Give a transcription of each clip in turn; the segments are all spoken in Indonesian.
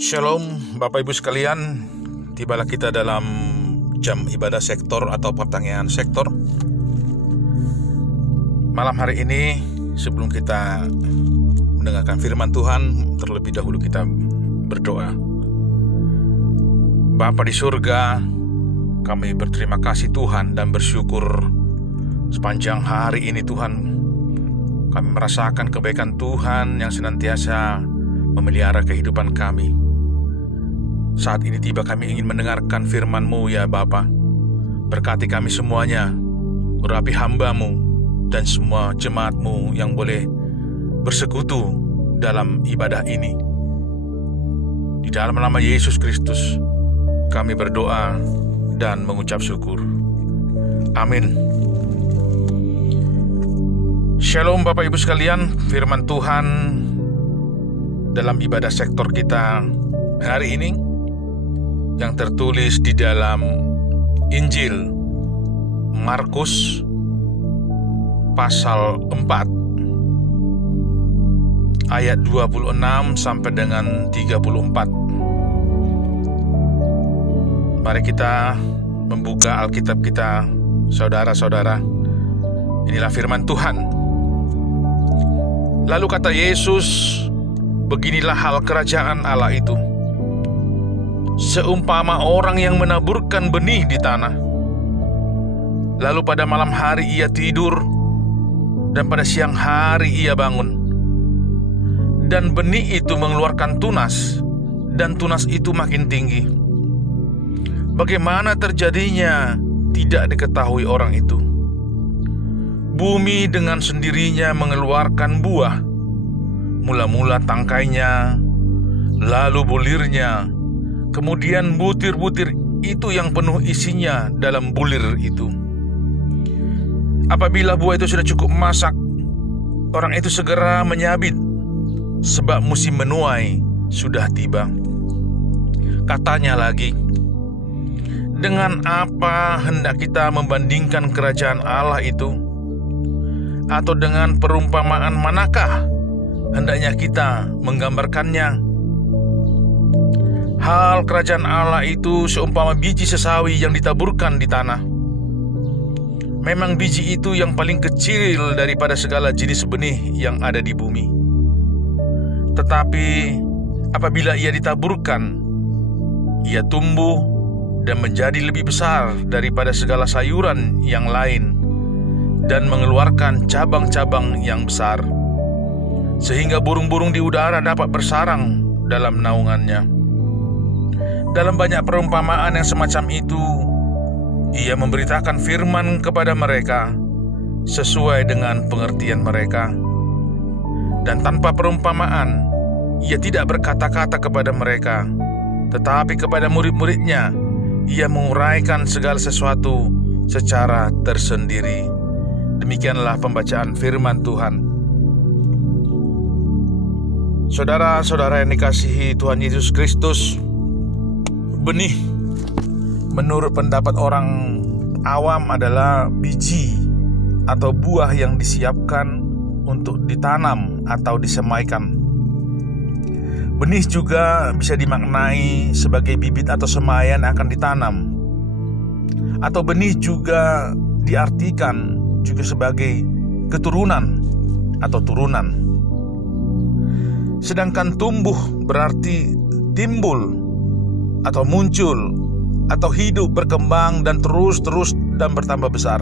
Shalom Bapak Ibu sekalian, tibalah kita dalam jam ibadah sektor atau pertanyaan sektor. Malam hari ini sebelum kita mendengarkan firman Tuhan, terlebih dahulu kita berdoa. Bapa di surga, kami berterima kasih Tuhan dan bersyukur sepanjang hari ini Tuhan. Kami merasakan kebaikan Tuhan yang senantiasa memelihara kehidupan kami. Saat ini tiba kami ingin mendengarkan firman-Mu ya Bapa. Berkati kami semuanya, urapi hamba-Mu dan semua jemaat-Mu yang boleh bersekutu dalam ibadah ini. Di dalam nama Yesus Kristus kami berdoa dan mengucap syukur. Amin. Shalom Bapak Ibu sekalian, firman Tuhan dalam ibadah sektor kita hari ini yang tertulis di dalam Injil Markus pasal 4 ayat 26 sampai dengan 34. Mari kita membuka Alkitab kita, saudara-saudara. Inilah firman Tuhan. Lalu kata Yesus, beginilah hal kerajaan Allah itu. Seumpama orang yang menaburkan benih di tanah. Lalu pada malam hari ia tidur, dan pada siang hari ia bangun. Dan benih itu mengeluarkan tunas, dan tunas itu makin tinggi. Bagaimana terjadinya tidak diketahui orang itu. Bumi dengan sendirinya mengeluarkan buah, mula-mula tangkainya, lalu bulirnya, kemudian butir-butir itu yang penuh isinya dalam bulir itu. Apabila buah itu sudah cukup masak, orang itu segera menyabit, sebab musim menuai sudah tiba. Katanya lagi, dengan apa hendak kita membandingkan kerajaan Allah itu? Atau dengan perumpamaan manakah hendaknya kita menggambarkannya? Hal kerajaan Allah itu seumpama biji sesawi yang ditaburkan di tanah. Memang biji itu yang paling kecil daripada segala jenis benih yang ada di bumi. Tetapi apabila ia ditaburkan, ia tumbuh dan menjadi lebih besar daripada segala sayuran yang lain, dan mengeluarkan cabang-cabang yang besar, sehingga burung-burung di udara dapat bersarang dalam naungannya. Dalam banyak perumpamaan yang semacam itu, ia memberitakan firman kepada mereka sesuai dengan pengertian mereka. Dan tanpa perumpamaan, ia tidak berkata-kata kepada mereka, tetapi kepada murid-muridnya, ia menguraikan segala sesuatu secara tersendiri. Demikianlah pembacaan firman Tuhan. Saudara-saudara yang dikasihi Tuhan Yesus Kristus, benih menurut pendapat orang awam adalah biji atau buah yang disiapkan untuk ditanam atau disemaikan. Benih juga bisa dimaknai sebagai bibit atau semaian akan ditanam. Atau benih juga diartikan juga sebagai keturunan atau turunan. Sedangkan tumbuh berarti timbul atau muncul atau hidup, berkembang dan terus dan bertambah besar.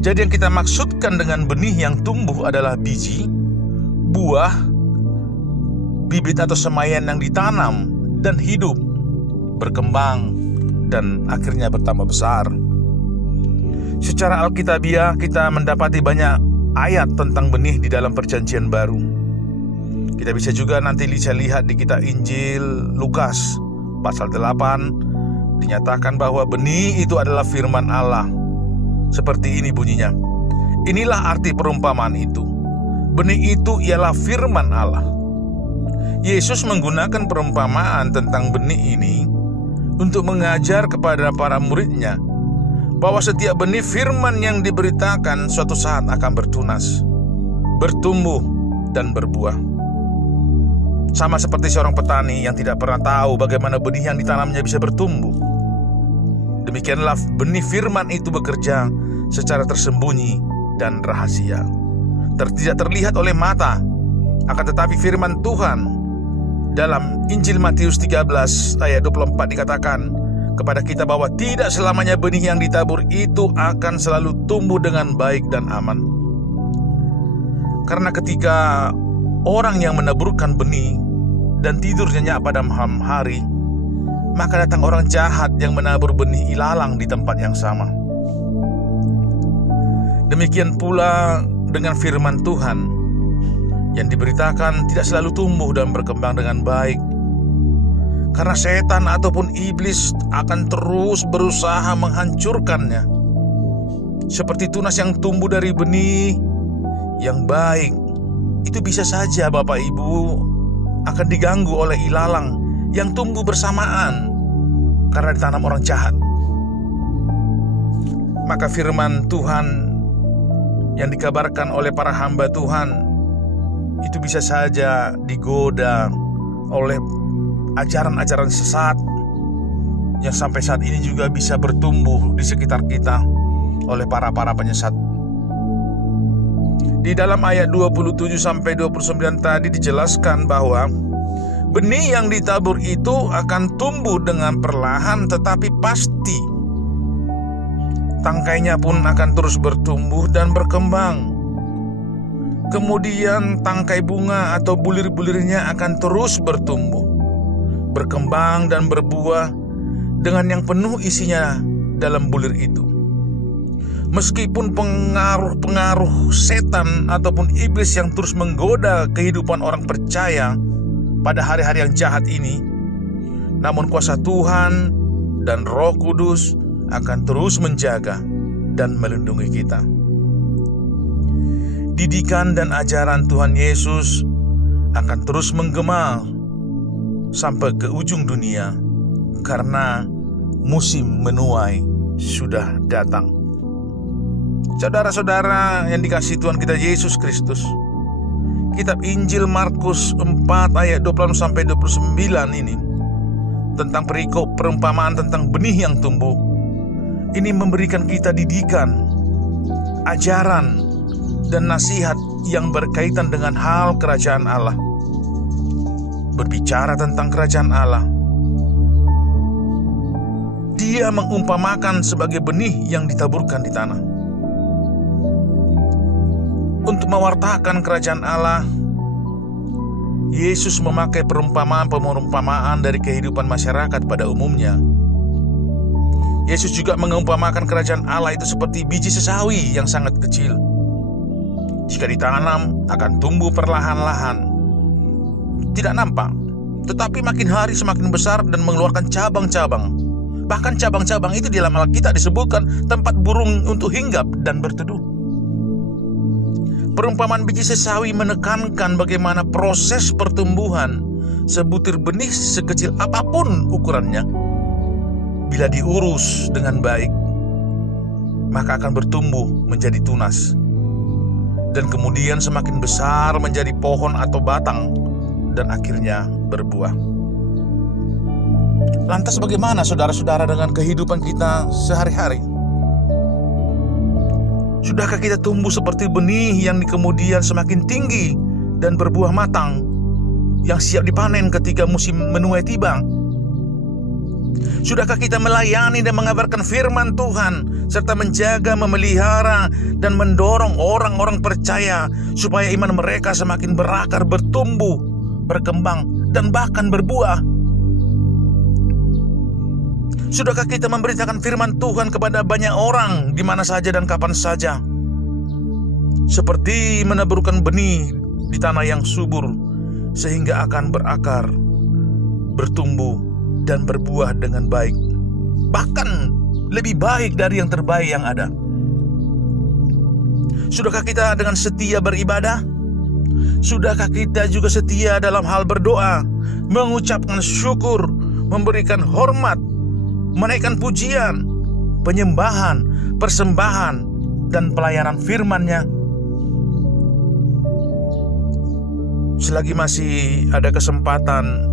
Jadi yang kita maksudkan dengan benih yang tumbuh adalah biji, buah, bibit atau semaian yang ditanam dan hidup, berkembang dan akhirnya bertambah besar. Secara alkitabiah kita mendapati banyak ayat tentang benih di dalam Perjanjian Baru. Kita bisa juga nanti bisa lihat di kitab Injil Lukas pasal 8, dinyatakan bahwa benih itu adalah firman Allah. Seperti ini bunyinya. Inilah arti perumpamaan itu. Benih itu ialah firman Allah. Yesus menggunakan perumpamaan tentang benih ini untuk mengajar kepada para muridnya bahwa setiap benih firman yang diberitakan suatu saat akan bertunas, bertumbuh, dan berbuah. Sama seperti seorang petani yang tidak pernah tahu bagaimana benih yang ditanamnya bisa bertumbuh. Demikianlah benih firman itu bekerja secara tersembunyi dan rahasia. Tidak terlihat oleh mata, akan tetapi firman Tuhan dalam Injil Matius 13 ayat 24 dikatakan kepada kita bahwa tidak selamanya benih yang ditabur itu akan selalu tumbuh dengan baik dan aman. Karena ketika orang yang menaburkan benih dan tidur nyenyak pada malam hari, maka datang orang jahat yang menabur benih ilalang di tempat yang sama. Demikian pula dengan firman Tuhan yang diberitakan tidak selalu tumbuh dan berkembang dengan baik, karena setan ataupun iblis akan terus berusaha menghancurkannya. Seperti tunas yang tumbuh dari benih yang baik, itu bisa saja Bapak Ibu akan diganggu oleh ilalang yang tumbuh bersamaan karena ditanam orang jahat. Maka firman Tuhan yang dikabarkan oleh para hamba Tuhan itu bisa saja digoda oleh ajaran-ajaran sesat yang sampai saat ini juga bisa bertumbuh di sekitar kita oleh para penyesat. Di dalam ayat 27 sampai 29 tadi dijelaskan bahwa benih yang ditabur itu akan tumbuh dengan perlahan tetapi pasti. Tangkainya pun akan terus bertumbuh dan berkembang. Kemudian tangkai bunga atau bulir-bulirnya akan terus bertumbuh, berkembang dan berbuah dengan yang penuh isinya dalam bulir itu. Meskipun pengaruh-pengaruh setan ataupun iblis yang terus menggoda kehidupan orang percaya pada hari-hari yang jahat ini, namun kuasa Tuhan dan Roh Kudus akan terus menjaga dan melindungi kita. Didikan dan ajaran Tuhan Yesus akan terus menggema sampai ke ujung dunia, karena musim menuai sudah datang. Saudara-saudara yang dikasihi Tuhan kita Yesus Kristus, kitab Injil Markus 4 ayat 26 sampai 29 ini tentang perikop perumpamaan tentang benih yang tumbuh. Ini memberikan kita didikan, ajaran, dan nasihat yang berkaitan dengan hal kerajaan Allah. Berbicara tentang kerajaan Allah, Dia mengumpamakan sebagai benih yang ditaburkan di tanah. Untuk mewartakan kerajaan Allah, Yesus memakai perumpamaan dari kehidupan masyarakat pada umumnya. Yesus juga mengumpamakan kerajaan Allah itu seperti biji sesawi yang sangat kecil. Jika ditanam, akan tumbuh perlahan-lahan. Tidak nampak, tetapi makin hari semakin besar dan mengeluarkan cabang-cabang. Bahkan cabang-cabang itu di dalam Alkitab disebutkan tempat burung untuk hinggap dan berteduh. Perumpamaan biji sesawi menekankan bagaimana proses pertumbuhan sebutir benih sekecil apapun ukurannya, bila diurus dengan baik, maka akan bertumbuh menjadi tunas, dan kemudian semakin besar menjadi pohon atau batang, dan akhirnya berbuah. Lantas bagaimana saudara-saudara dengan kehidupan kita sehari-hari? Sudahkah kita tumbuh seperti benih yang kemudian semakin tinggi dan berbuah matang, yang siap dipanen ketika musim menuai tiba? Sudahkah kita melayani dan mengabarkan firman Tuhan, serta menjaga, memelihara, dan mendorong orang-orang percaya supaya iman mereka semakin berakar, bertumbuh, berkembang, dan bahkan berbuah? Sudahkah kita memberitakan firman Tuhan kepada banyak orang di mana saja dan kapan saja? Seperti menaburkan benih di tanah yang subur, sehingga akan berakar, bertumbuh, dan berbuah dengan baik, bahkan lebih baik dari yang terbaik yang ada. Sudahkah kita dengan setia beribadah? Sudahkah kita juga setia dalam hal berdoa, mengucapkan syukur, memberikan hormat, menaikkan pujian, penyembahan, persembahan, dan pelayanan firman-Nya? Selagi masih ada kesempatan,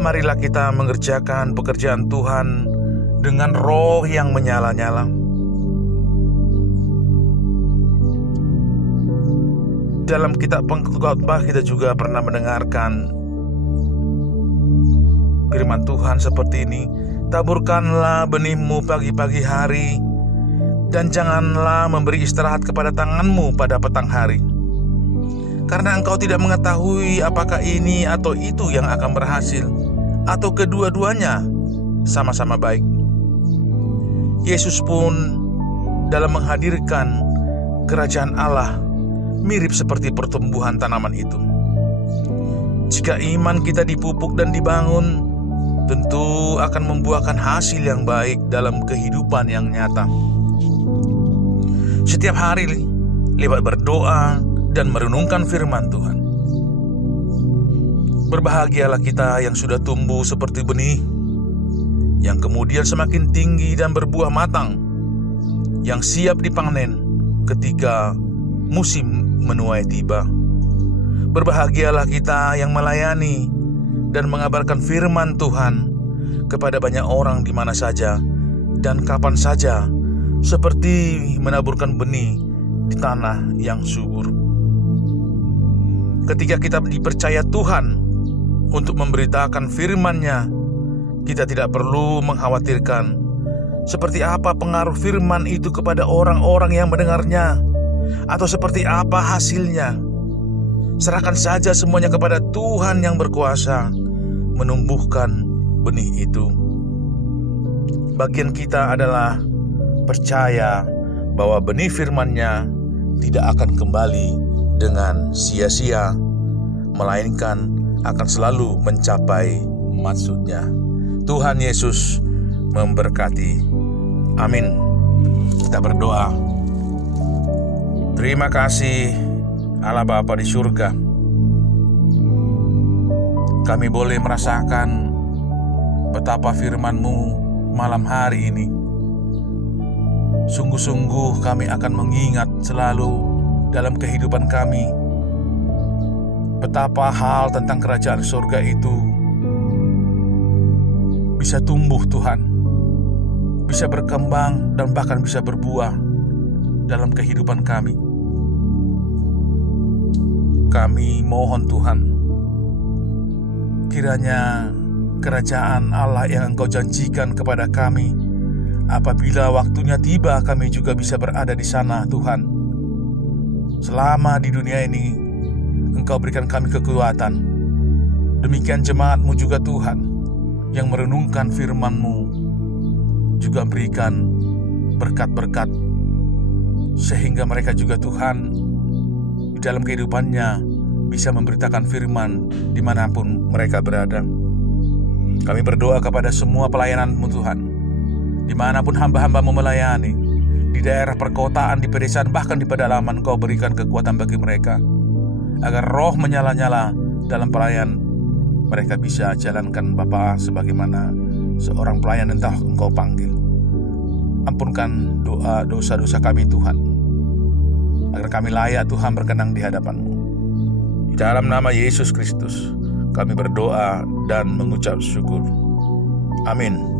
marilah kita mengerjakan pekerjaan Tuhan dengan roh yang menyala-nyala. Dalam kitab Pengkhotbah kita juga pernah mendengarkan firman Tuhan seperti ini. Taburkanlah benihmu pagi-pagi hari, dan janganlah memberi istirahat kepada tanganmu pada petang hari. Karena engkau tidak mengetahui apakah ini atau itu yang akan berhasil, atau kedua-duanya sama-sama baik. Yesus pun dalam menghadirkan kerajaan Allah mirip seperti pertumbuhan tanaman itu. Jika iman kita dipupuk dan dibangun, tentu akan membuahkan hasil yang baik dalam kehidupan yang nyata. Setiap hari lewat berdoa dan merenungkan firman Tuhan. Berbahagialah kita yang sudah tumbuh seperti benih, yang kemudian semakin tinggi dan berbuah matang, yang siap dipanen ketika musim menuai tiba. Berbahagialah kita yang melayani dan mengabarkan firman Tuhan kepada banyak orang di mana saja dan kapan saja, seperti menaburkan benih di tanah yang subur. Ketika kita dipercaya Tuhan untuk memberitakan firman-Nya, kita tidak perlu mengkhawatirkan seperti apa pengaruh firman itu kepada orang-orang yang mendengarnya, atau seperti apa hasilnya. Serahkan saja semuanya kepada Tuhan yang berkuasa menumbuhkan benih itu. Bagian kita adalah percaya bahwa benih firman-Nya tidak akan kembali dengan sia-sia, melainkan akan selalu mencapai maksudnya. Tuhan Yesus memberkati. Amin. Kita berdoa. Terima kasih Allah Bapa di surga. Kami boleh merasakan betapa firman-Mu malam hari ini. Sungguh-sungguh kami akan mengingat selalu dalam kehidupan kami betapa hal tentang kerajaan surga itu bisa tumbuh Tuhan, bisa berkembang dan bahkan bisa berbuah dalam kehidupan kami. Kami mohon Tuhan, kiranya kerajaan Allah yang Engkau janjikan kepada kami, apabila waktunya tiba kami juga bisa berada di sana Tuhan. Selama di dunia ini Engkau berikan kami kekuatan. Demikian jemaat-Mu juga Tuhan, yang merenungkan firman-Mu, juga berikan berkat-berkat, sehingga mereka juga Tuhan di dalam kehidupannya bisa memberitakan firman dimanapun mereka berada. Kami berdoa kepada semua pelayanan-Mu Tuhan, dimanapun hamba-hamba-Mu melayani, di daerah perkotaan, di pedesaan, bahkan di pedalaman, Kau berikan kekuatan bagi mereka, agar roh menyala-nyala dalam pelayan mereka bisa jalankan Bapa sebagaimana seorang pelayan entah Engkau panggil. Ampunkan dosa-dosa kami Tuhan, agar kami layak Tuhan berkenan di hadapan-Mu. Di dalam nama Yesus Kristus kami berdoa dan mengucap syukur. Amin.